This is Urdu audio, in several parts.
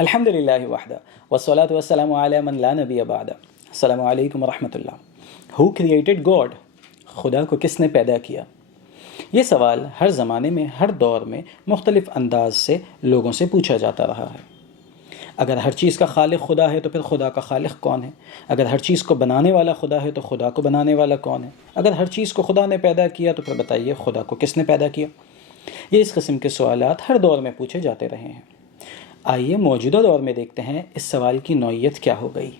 الحمد للہ وحدہ والصلاة والسلام علی من لا نبی بعد. السلام علیکم ورحمۃ اللہ. Who created God؟ خدا کو کس نے پیدا کیا؟ یہ سوال ہر زمانے میں ہر دور میں مختلف انداز سے لوگوں سے پوچھا جاتا رہا ہے. اگر ہر چیز کا خالق خدا ہے تو پھر خدا کا خالق کون ہے؟ اگر ہر چیز کو بنانے والا خدا ہے تو خدا کو بنانے والا کون ہے؟ اگر ہر چیز کو خدا نے پیدا کیا تو پھر بتائیے خدا کو کس نے پیدا کیا؟ یہ اس قسم کے سوالات ہر دور میں پوچھے جاتے رہے ہیں. آئیے موجودہ دور میں دیکھتے ہیں اس سوال کی نوعیت کیا ہو گئی.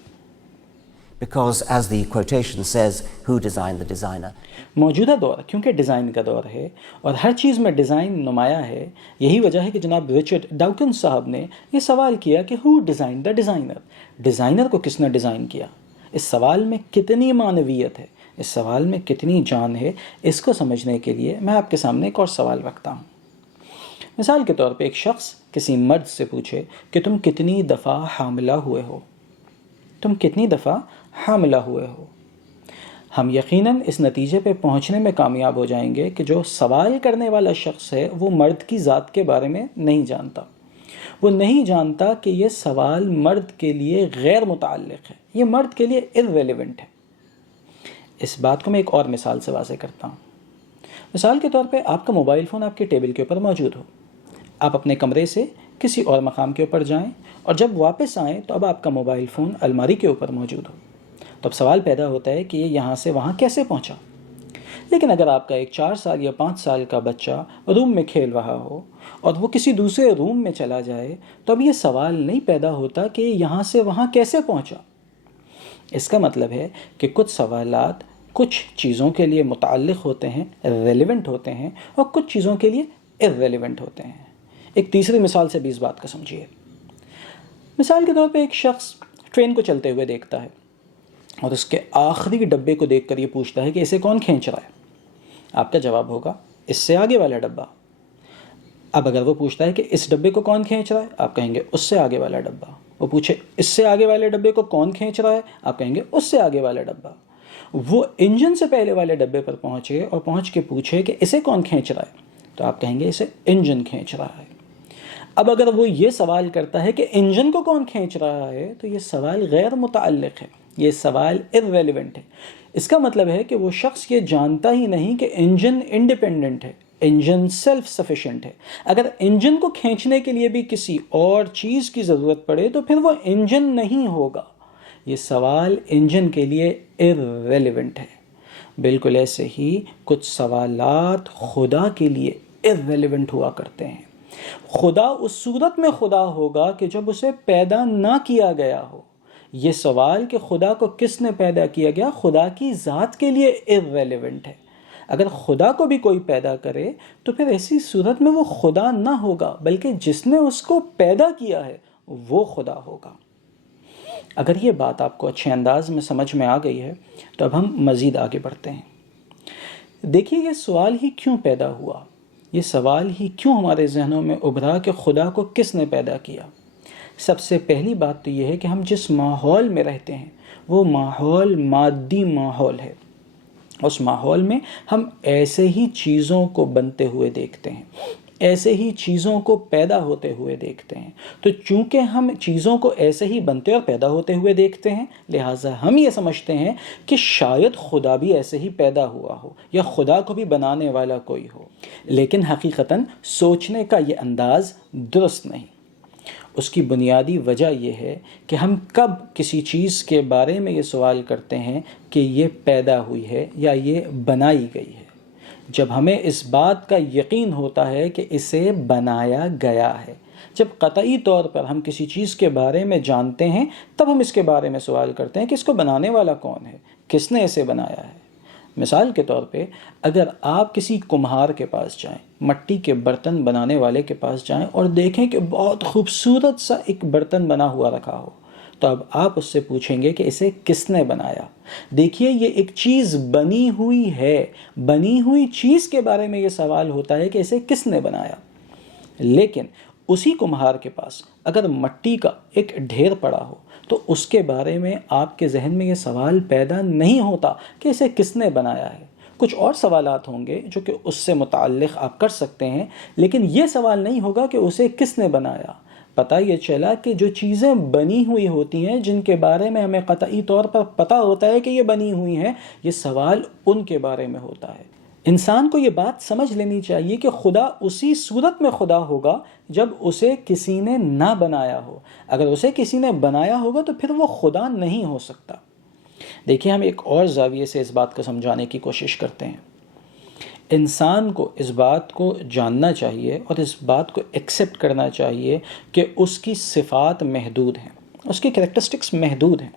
Because as the quotation says, who designed the designer? موجودہ دور کیونکہ ڈیزائن کا دور ہے اور ہر چیز میں ڈیزائن نمایاں ہے. یہی وجہ ہے کہ جناب رچرڈ ڈاوکنز صاحب نے یہ سوال کیا کہ who designed the designer؟ Designer کو کس نے ڈیزائن کیا؟ اس سوال میں کتنی معنویت ہے، اس سوال میں کتنی جان ہے، اس کو سمجھنے کے لیے میں آپ کے سامنے ایک اور سوال رکھتا ہوں. مثال کے طور پہ ایک شخص کسی مرد سے پوچھے کہ تم کتنی دفعہ حاملہ ہوئے ہو؟ تم کتنی دفعہ حاملہ ہوئے ہو؟ ہم یقیناً اس نتیجے پہ پہنچنے میں کامیاب ہو جائیں گے کہ جو سوال کرنے والا شخص ہے وہ مرد کی ذات کے بارے میں نہیں جانتا. وہ نہیں جانتا کہ یہ سوال مرد کے لیے غیر متعلق ہے، یہ مرد کے لیے irrelevant ہے. اس بات کو میں ایک اور مثال سے واضح کرتا ہوں. مثال کے طور پہ آپ کا موبائل فون آپ کے ٹیبل کے اوپر موجود ہو. آپ اپنے کمرے سے کسی اور مقام کے اوپر جائیں اور جب واپس آئیں تو اب آپ کا موبائل فون الماری کے اوپر موجود ہو. تو اب سوال پیدا ہوتا ہے کہ یہ یہاں سے وہاں کیسے پہنچا؟ لیکن اگر آپ کا ایک 4 سال یا 5 سال کا بچہ روم میں کھیل رہا ہو اور وہ کسی دوسرے روم میں چلا جائے تو اب یہ سوال نہیں پیدا ہوتا کہ یہاں سے وہاں کیسے پہنچا. اس کا مطلب ہے کہ کچھ سوالات کچھ چیزوں کے لیے متعلق ہوتے ہیں، ریلیونٹ ہوتے ہیں، اور کچھ چیزوں کے لیے irrelevant ہوتے ہیں. ایک تیسری مثال سے بھی اس بات کو سمجھیے. مثال کے طور پہ ایک شخص ٹرین کو چلتے ہوئے دیکھتا ہے اور اس کے آخری ڈبے کو دیکھ کر یہ پوچھتا ہے کہ اسے کون کھینچ رہا ہے؟ آپ کا جواب ہوگا اس سے آگے والا ڈبہ. اب اگر وہ پوچھتا ہے کہ اس ڈبے کو کون کھینچ رہا ہے، آپ کہیں گے اس سے آگے والا ڈبہ. وہ پوچھے اس سے آگے والے ڈبے کو کون کھینچ رہا ہے، آپ کہیں گے اس سے آگے والا ڈبہ. وہ انجن سے پہلے والے ڈبے پر پہنچے اور پہنچ کے پوچھے کہ اسے کون کھینچ رہا ہے، تو آپ کہیں گے اسے انجن کھینچ رہا ہے. اب اگر وہ یہ سوال کرتا ہے کہ انجن کو کون کھینچ رہا ہے تو یہ سوال غیر متعلق ہے، یہ سوال irrelevant ہے. اس کا مطلب ہے کہ وہ شخص یہ جانتا ہی نہیں کہ انجن انڈیپینڈنٹ ہے، انجن سیلف سفیشینٹ ہے. اگر انجن کو کھینچنے کے لیے بھی کسی اور چیز کی ضرورت پڑے تو پھر وہ انجن نہیں ہوگا. یہ سوال انجن کے لیے irrelevant ہے. بالکل ایسے ہی کچھ سوالات خدا کے لیے irrelevant ہوا کرتے ہیں. خدا اس صورت میں خدا ہوگا کہ جب اسے پیدا نہ کیا گیا ہو. یہ سوال کہ خدا کو کس نے پیدا کیا گیا خدا کی ذات کے لیے irrelevant ہے. اگر خدا کو بھی کوئی پیدا کرے تو پھر ایسی صورت میں وہ خدا نہ ہوگا بلکہ جس نے اس کو پیدا کیا ہے وہ خدا ہوگا. اگر یہ بات آپ کو اچھے انداز میں سمجھ میں آ گئی ہے تو اب ہم مزید آگے بڑھتے ہیں. دیکھیے یہ سوال ہی کیوں پیدا ہوا، یہ سوال ہی کیوں ہمارے ذہنوں میں ابھرا کہ خدا کو کس نے پیدا کیا. سب سے پہلی بات تو یہ ہے کہ ہم جس ماحول میں رہتے ہیں وہ ماحول مادی ماحول ہے. اس ماحول میں ہم ایسے ہی چیزوں کو بنتے ہوئے دیکھتے ہیں، ایسے ہی چیزوں کو پیدا ہوتے ہوئے دیکھتے ہیں. تو چونکہ ہم چیزوں کو ایسے ہی بنتے اور پیدا ہوتے ہوئے دیکھتے ہیں لہٰذا ہم یہ سمجھتے ہیں کہ شاید خدا بھی ایسے ہی پیدا ہوا ہو یا خدا کو بھی بنانے والا کوئی ہو. لیکن حقیقتاً سوچنے کا یہ انداز درست نہیں. اس کی بنیادی وجہ یہ ہے کہ ہم کب کسی چیز کے بارے میں یہ سوال کرتے ہیں کہ یہ پیدا ہوئی ہے یا یہ بنائی گئی ہے، جب ہمیں اس بات کا یقین ہوتا ہے کہ اسے بنایا گیا ہے. جب قطعی طور پر ہم کسی چیز کے بارے میں جانتے ہیں تب ہم اس کے بارے میں سوال کرتے ہیں کہ اس کو بنانے والا کون ہے، کس نے اسے بنایا ہے. مثال کے طور پہ اگر آپ کسی کمہار کے پاس جائیں، مٹی کے برتن بنانے والے کے پاس جائیں اور دیکھیں کہ بہت خوبصورت سا ایک برتن بنا ہوا رکھا ہو تو اب آپ اس سے پوچھیں گے کہ اسے کس نے بنایا. دیکھیے یہ ایک چیز بنی ہوئی ہے، بنی ہوئی چیز کے بارے میں یہ سوال ہوتا ہے کہ اسے کس نے بنایا. لیکن اسی کمہار کے پاس اگر مٹی کا ایک ڈھیر پڑا ہو تو اس کے بارے میں آپ کے ذہن میں یہ سوال پیدا نہیں ہوتا کہ اسے کس نے بنایا ہے. کچھ اور سوالات ہوں گے جو کہ اس سے متعلق آپ کر سکتے ہیں لیکن یہ سوال نہیں ہوگا کہ اسے کس نے بنایا. پتہ یہ چلا کہ جو چیزیں بنی ہوئی ہوتی ہیں، جن کے بارے میں ہمیں قطعی طور پر پتہ ہوتا ہے کہ یہ بنی ہوئی ہیں، یہ سوال ان کے بارے میں ہوتا ہے۔ انسان کو یہ بات سمجھ لینی چاہیے کہ خدا اسی صورت میں خدا ہوگا جب اسے کسی نے نہ بنایا ہو۔ اگر اسے کسی نے بنایا ہوگا تو پھر وہ خدا نہیں ہو سکتا۔ دیکھیے، ہم ایک اور زاویے سے اس بات کو سمجھانے کی کوشش کرتے ہیں۔ انسان کو اس بات کو جاننا چاہیے اور اس بات کو ایکسیپٹ کرنا چاہیے کہ اس کی صفات محدود ہیں، اس کی کریکٹرسٹکس محدود ہیں۔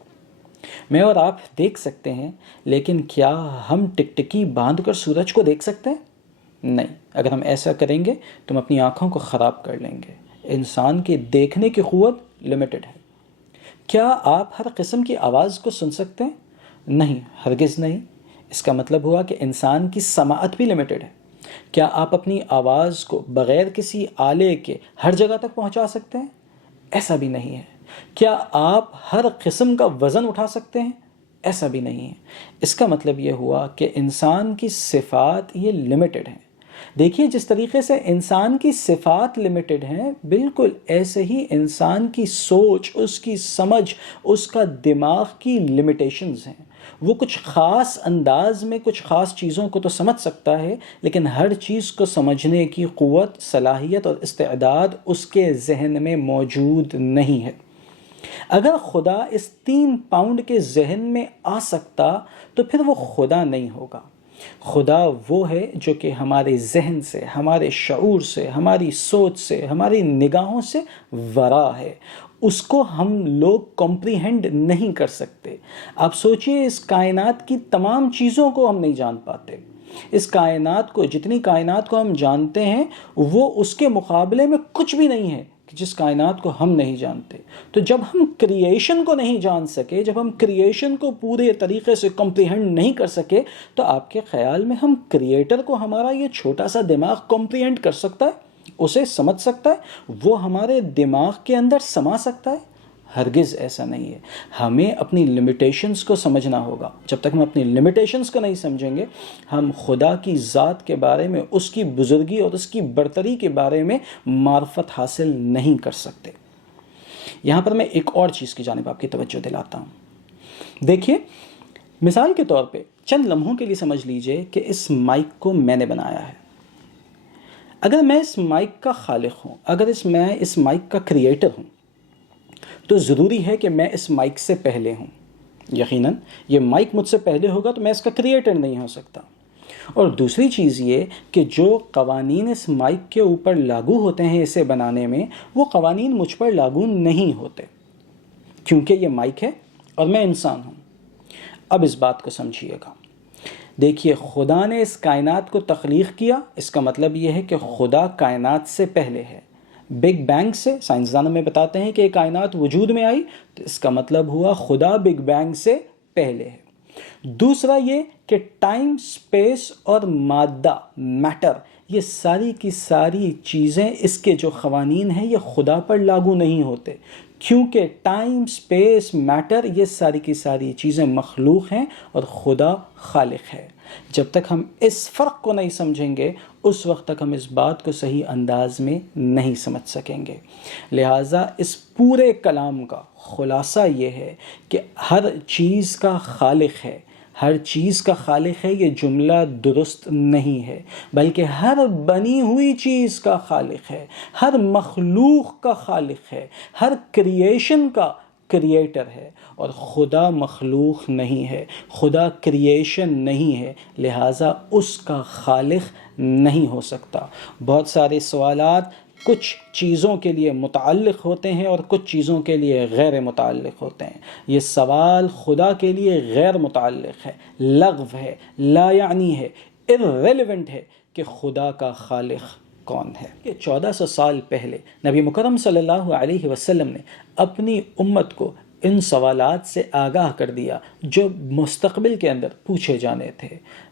میں اور آپ دیکھ سکتے ہیں، لیکن کیا ہم ٹکٹکی باندھ کر سورج کو دیکھ سکتے ہیں؟ نہیں۔ اگر ہم ایسا کریں گے تو ہم اپنی آنکھوں کو خراب کر لیں گے۔ انسان کی دیکھنے کی قوت لمیٹڈ ہے۔ کیا آپ ہر قسم کی آواز کو سن سکتے ہیں؟ نہیں، ہرگز نہیں۔ اس کا مطلب ہوا کہ انسان کی سماعت بھی لمیٹڈ ہے۔ کیا آپ اپنی آواز کو بغیر کسی آلے کے ہر جگہ تک پہنچا سکتے ہیں؟ ایسا بھی نہیں ہے۔ کیا آپ ہر قسم کا وزن اٹھا سکتے ہیں؟ ایسا بھی نہیں ہے۔ اس کا مطلب یہ ہوا کہ انسان کی صفات یہ لمیٹڈ ہیں۔ دیکھیے، جس طریقے سے انسان کی صفات لمیٹڈ ہیں، بالکل ایسے ہی انسان کی سوچ، اس کی سمجھ، اس کا دماغ کی لمیٹیشنز ہیں۔ وہ کچھ خاص انداز میں کچھ خاص چیزوں کو تو سمجھ سکتا ہے، لیکن ہر چیز کو سمجھنے کی قوت، صلاحیت اور استعداد اس کے ذہن میں موجود نہیں ہے۔ اگر خدا اس 3 پاؤنڈ کے ذہن میں آ سکتا تو پھر وہ خدا نہیں ہوگا۔ خدا وہ ہے جو کہ ہمارے ذہن سے، ہمارے شعور سے، ہماری سوچ سے، ہماری نگاہوں سے ورا ہے۔ اس کو ہم لوگ کمپریہنڈ نہیں کر سکتے۔ آپ سوچئے، اس کائنات کی تمام چیزوں کو ہم نہیں جان پاتے۔ اس کائنات کو، جتنی کائنات کو ہم جانتے ہیں، وہ اس کے مقابلے میں کچھ بھی نہیں ہے کہ جس کائنات کو ہم نہیں جانتے۔ تو جب ہم کریشن کو نہیں جان سکے، جب ہم کریشن کو پورے طریقے سے کمپریہنڈ نہیں کر سکے، تو آپ کے خیال میں ہم کریٹر کو ہمارا یہ چھوٹا سا دماغ کمپریہنڈ کر سکتا ہے؟ اسے سمجھ سکتا ہے؟ وہ ہمارے دماغ کے اندر سما سکتا ہے؟ ہرگز ایسا نہیں ہے۔ ہمیں اپنی لمیٹیشنز کو سمجھنا ہوگا۔ جب تک ہم اپنی لمیٹیشنز کو نہیں سمجھیں گے، ہم خدا کی ذات کے بارے میں، اس کی بزرگی اور اس کی برتری کے بارے میں معرفت حاصل نہیں کر سکتے۔ یہاں پر میں ایک اور چیز کی جانب آپ کی توجہ دلاتا ہوں۔ دیکھیے، مثال کے طور پہ چند لمحوں کے لیے سمجھ لیجئے کہ اس مائک کو میں نے بنایا ہے۔ اگر میں اس مائک کا خالق ہوں، اگر میں اس مائک کا کریٹر ہوں، تو ضروری ہے کہ میں اس مائک سے پہلے ہوں۔ یقیناً یہ مائک مجھ سے پہلے ہوگا تو میں اس کا کریٹر نہیں ہو سکتا۔ اور دوسری چیز یہ کہ جو قوانین اس مائک کے اوپر لاگو ہوتے ہیں اسے بنانے میں، وہ قوانین مجھ پر لاگو نہیں ہوتے، کیونکہ یہ مائک ہے اور میں انسان ہوں۔ اب اس بات کو سمجھیے گا۔ دیکھیے، خدا نے اس کائنات کو تخلیق کیا، اس کا مطلب یہ ہے کہ خدا کائنات سے پہلے ہے۔ بگ بینگ سے، سائنسدانوں میں بتاتے ہیں کہ یہ کائنات وجود میں آئی، تو اس کا مطلب ہوا خدا بگ بینگ سے پہلے ہے۔ دوسرا یہ کہ ٹائم، سپیس اور مادہ، میٹر، یہ ساری کی ساری چیزیں، اس کے جو قوانین ہیں یہ خدا پر لاگو نہیں ہوتے، کیونکہ ٹائم، سپیس، میٹر، یہ ساری کی ساری چیزیں مخلوق ہیں اور خدا خالق ہے۔ جب تک ہم اس فرق کو نہیں سمجھیں گے، اس وقت تک ہم اس بات کو صحیح انداز میں نہیں سمجھ سکیں گے۔ لہٰذا اس پورے کلام کا خلاصہ یہ ہے کہ ہر چیز کا خالق ہے، ہر چیز کا خالق ہے، یہ جملہ درست نہیں ہے، بلکہ ہر بنی ہوئی چیز کا خالق ہے، ہر مخلوق کا خالق ہے، ہر کریشن کا کریٹر ہے، اور خدا مخلوق نہیں ہے، خدا کریشن نہیں ہے، لہٰذا اس کا خالق نہیں ہو سکتا۔ بہت سارے سوالات کچھ چیزوں کے لیے متعلق ہوتے ہیں اور کچھ چیزوں کے لیے غیر متعلق ہوتے ہیں۔ یہ سوال خدا کے لیے غیر متعلق ہے، لغو ہے، لا یعنی ہے، irrelevant ہے کہ خدا کا خالق کون ہے۔ کہ 1400 سال پہلے نبی مکرم صلی اللہ علیہ وسلم نے اپنی امت کو ان سوالات سے آگاہ کر دیا جو مستقبل کے اندر پوچھے جانے تھے۔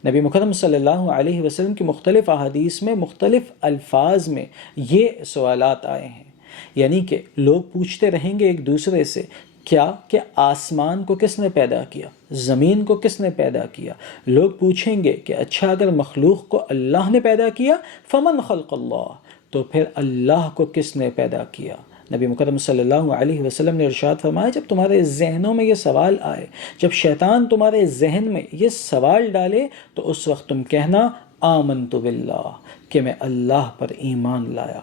نبی مکرم صلی اللہ علیہ وسلم کی مختلف احادیث میں مختلف الفاظ میں یہ سوالات آئے ہیں، یعنی کہ لوگ پوچھتے رہیں گے ایک دوسرے سے، کیا کہ آسمان کو کس نے پیدا کیا، زمین کو کس نے پیدا کیا۔ لوگ پوچھیں گے کہ اچھا، اگر مخلوق کو اللہ نے پیدا کیا، فمن خلق اللہ، تو پھر اللہ کو کس نے پیدا کیا۔ نبی مکرم صلی اللہ علیہ وسلم نے ارشاد فرمایا جب تمہارے ذہنوں میں یہ سوال آئے، جب شیطان تمہارے ذہن میں یہ سوال ڈالے تو اس وقت تم کہنا آمنت باللہ، کہ میں اللہ پر ایمان لایا۔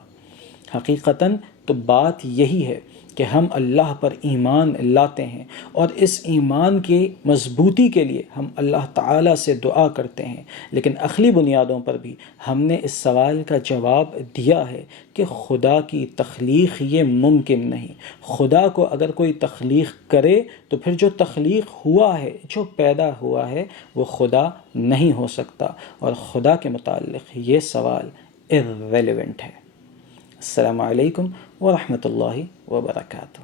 حقیقتاً تو بات یہی ہے کہ ہم اللہ پر ایمان لاتے ہیں، اور اس ایمان کی مضبوطی کے لیے ہم اللہ تعالیٰ سے دعا کرتے ہیں، لیکن عقلی بنیادوں پر بھی ہم نے اس سوال کا جواب دیا ہے کہ خدا کی تخلیق یہ ممکن نہیں۔ خدا کو اگر کوئی تخلیق کرے تو پھر جو تخلیق ہوا ہے، جو پیدا ہوا ہے، وہ خدا نہیں ہو سکتا، اور خدا کے متعلق یہ سوال irrelevant ہے۔ السلام علیکم ورحمۃ اللہ وبرکاتہ۔